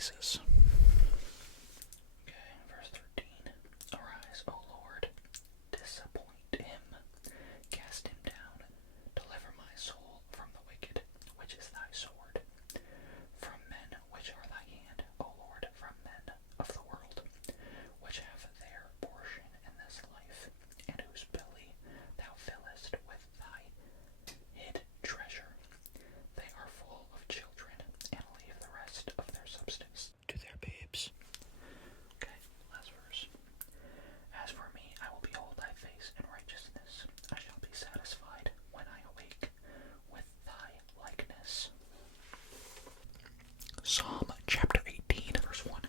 Jesus. Okay, verse 13. Arise, O Lord, disappoint him, cast him down, deliver my soul from the wicked, which is thy sword, from men which are thy hand, O Lord, from men of the world, which have their portion in this life, and whose belly thou fillest with thy hid treasure. They are full of children, and leave the rest of their substance to their babes. Okay, last verse. As for me, I will behold thy face in righteousness. I shall be satisfied when I awake with thy likeness. Psalm chapter 18, verse 1.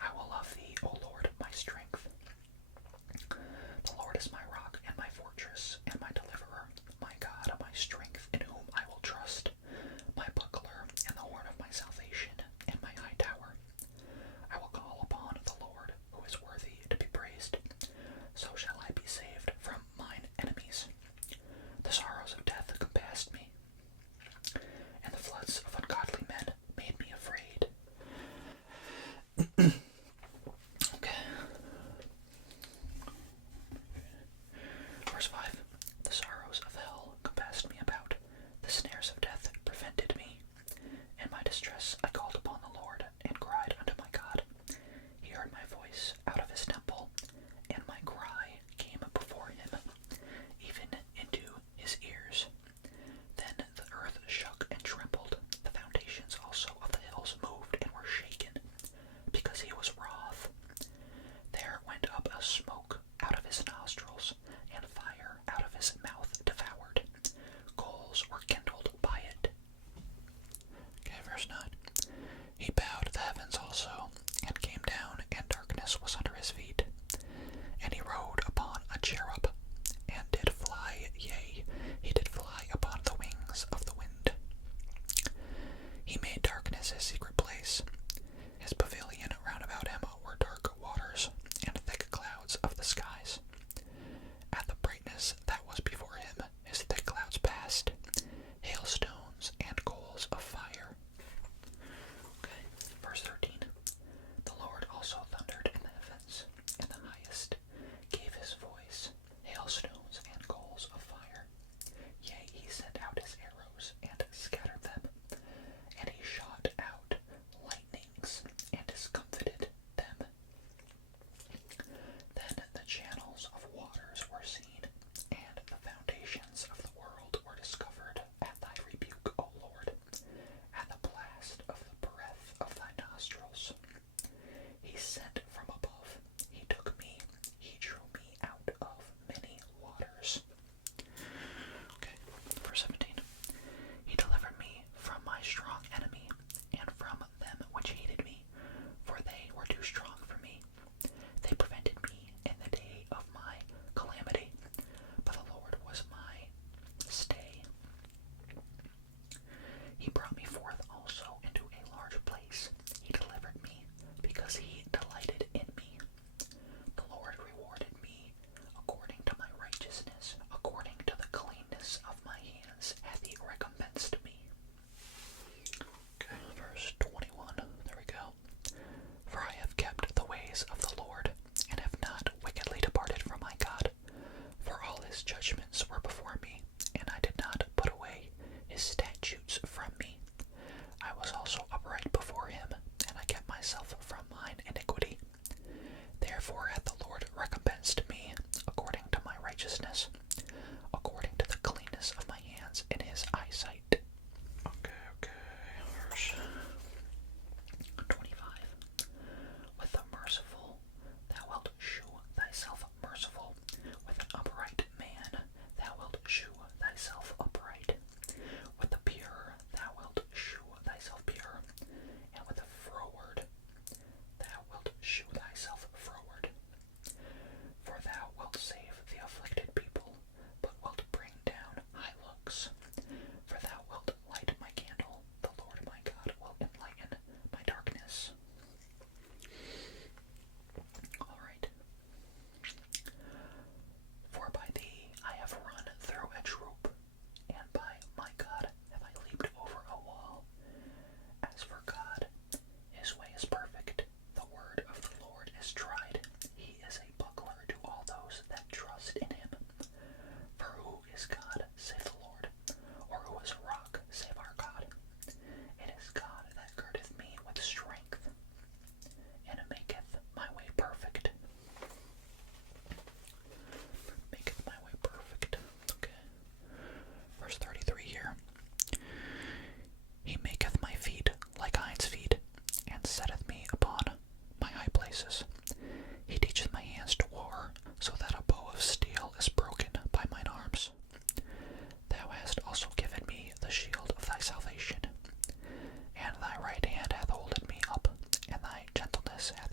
I will love thee, O Lord, my strength. The Lord is my rock and my fortress and my deliverer, my God, my strength, in whom I will trust, my buckler and the horn of my salvation, and my high tower. I will call upon the Lord, who is worthy to be praised. So shall I be saved from mine enemies. The sorrows of death compassed me, and the floods of ungodly men made me afraid. Okay. Verse 5. The sorrows of hell compassed me about. The snares of death prevented me. In my distress I called upon the Lord, and cried unto my God. He heard my voice out of his temple, and my cry came before him, even into his ears. Then the earth shook and trembled. The foundations also of the hills moved and were shaken, because he was wroth. There went up a smoke out of his nostrils, and fire out of his mouth devoured. Coals were kindled by it. Okay, verse 9. He bowed the heavens also, and came down, and darkness was under his feet. And he rode upon a cherub, and did fly, yea, he did fly upon the wings of the wind. He made darkness his secret place. His pavilion round about him were dark waters, and thick clouds of the skies. At the brightness that was before him, his thick clouds passed, hailstones and coals of fire. Okay, verse 13. The Lord also thundered in the heavens, and the highest gave his voice, hailstones and coals of fire. Yea, he sent out his arrows, and scattered them, and he shot out lightnings, and discomfited them. Then the channels of waters were seen, and the foundations of the world were discovered at thy rebuke, O Lord, at the blast of the breath of thy nostrils. He sent from above, he took me, he drew me out of many waters. Okay, verse 17. He delivered me from my strong enemy, and from them which hated me, for they were too strong for me. They prevented me in the day of my calamity, but the Lord was my stay. He brought me forth also into a large place. He delivered me, because he delighted in me. The Lord rewarded me according to my righteousness, according to the cleanness of my hands hath he recompensed me. Okay, verse 21, there we go. For I have kept the ways of the Lord, and have not wickedly departed from my God. For all his judgments were before me, and I did not put away his statutes from me. I was also upright before him, and I kept myself from mine iniquity. Therefore hath the Lord recompensed me according to my righteousness, according to the cleanness of my hands in his eyesight. Okay, verse 25. With the merciful thou wilt shew thyself merciful, with an upright man thou wilt shew thyself upright, with the pure thou wilt shew thyself pure, and with the froward thou wilt shew thyself froward. For thou wilt save the afflicted people, places. He teacheth my hands to war, so that a bow of steel is broken by mine arms. Thou hast also given me the shield of thy salvation, and thy right hand hath holded me up, and thy gentleness hath